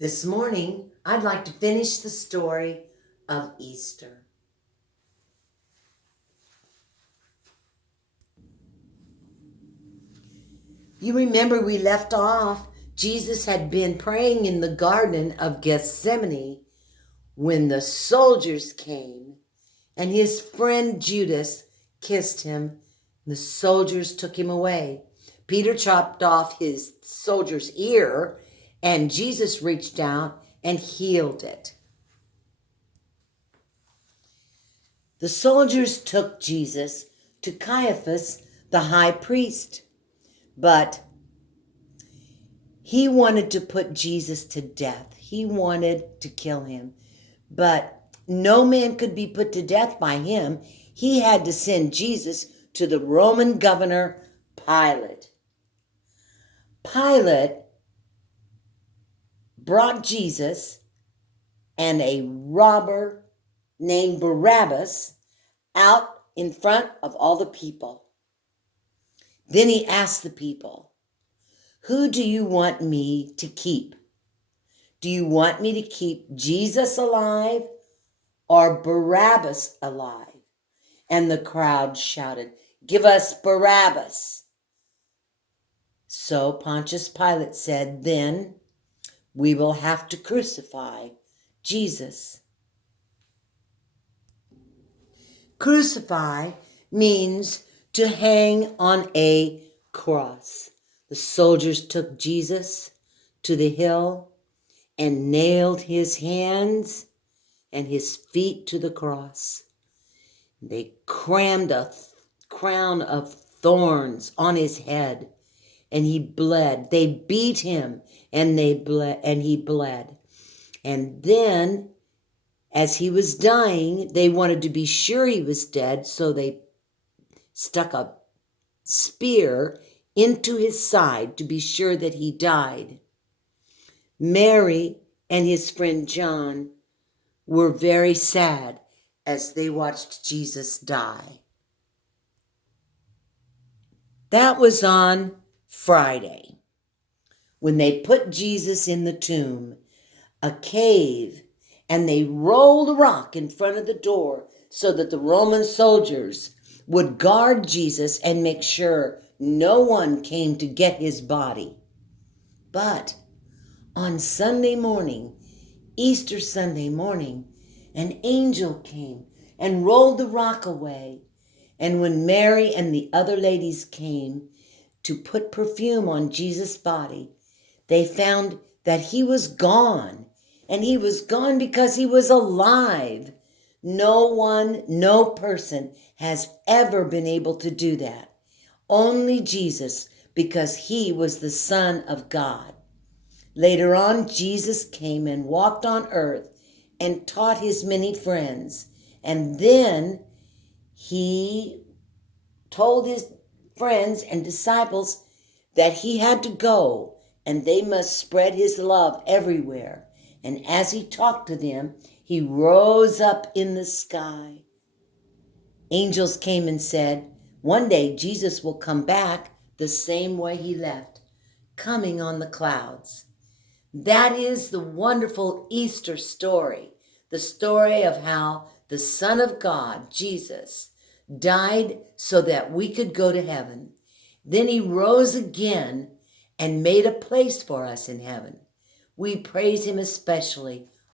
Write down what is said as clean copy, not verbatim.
This morning, I'd like to finish the story of Easter. You remember we left off, Jesus had been praying in the Garden of Gethsemane when the soldiers came and his friend Judas kissed him. The soldiers took him away. Peter chopped off his soldier's ear and Jesus reached out and healed it. The soldiers took Jesus to Caiaphas, the high priest, but he wanted to put Jesus to death. He wanted to kill him, but no man could be put to death by him. He had to send Jesus to the Roman governor, Pilate. Pilate brought Jesus and a robber named Barabbas out in front of all the people. Then he asked the people, "Who do you want me to keep? Do you want me to keep Jesus alive or Barabbas alive?" And the crowd shouted, "Give us Barabbas." So Pontius Pilate said, "Then we will have to crucify Jesus." Crucify means to hang on a cross. The soldiers took Jesus to the hill and nailed his hands and his feet to the cross. They crammed a crown of thorns on his head and he bled. They beat him and he bled. And then as he was dying, they wanted to be sure he was dead, so they stuck a spear into his side to be sure that he died. Mary and his friend John were very sad as they watched Jesus die. That was on Friday when they put Jesus in the tomb, a cave, and they rolled a rock in front of the door so that the Roman soldiers would guard Jesus and make sure no one came to get his body. But on Sunday morning, Easter Sunday morning, an angel came and rolled the rock away. And when Mary and the other ladies came to put perfume on Jesus' body, they found that he was gone. And he was gone because he was alive. No person has ever been able to do that. Only Jesus, because he was the Son of God. Later on, Jesus came and walked on earth and taught his many friends. And then he told his friends and disciples that he had to go and they must spread his love everywhere. And as he talked to them, he rose up in the sky. Angels came and said, one day Jesus will come back the same way he left, coming on the clouds. That is the wonderful Easter story, the story of how the Son of God, Jesus, died so that we could go to heaven. Then he rose again and made a place for us in heaven. We praise him especially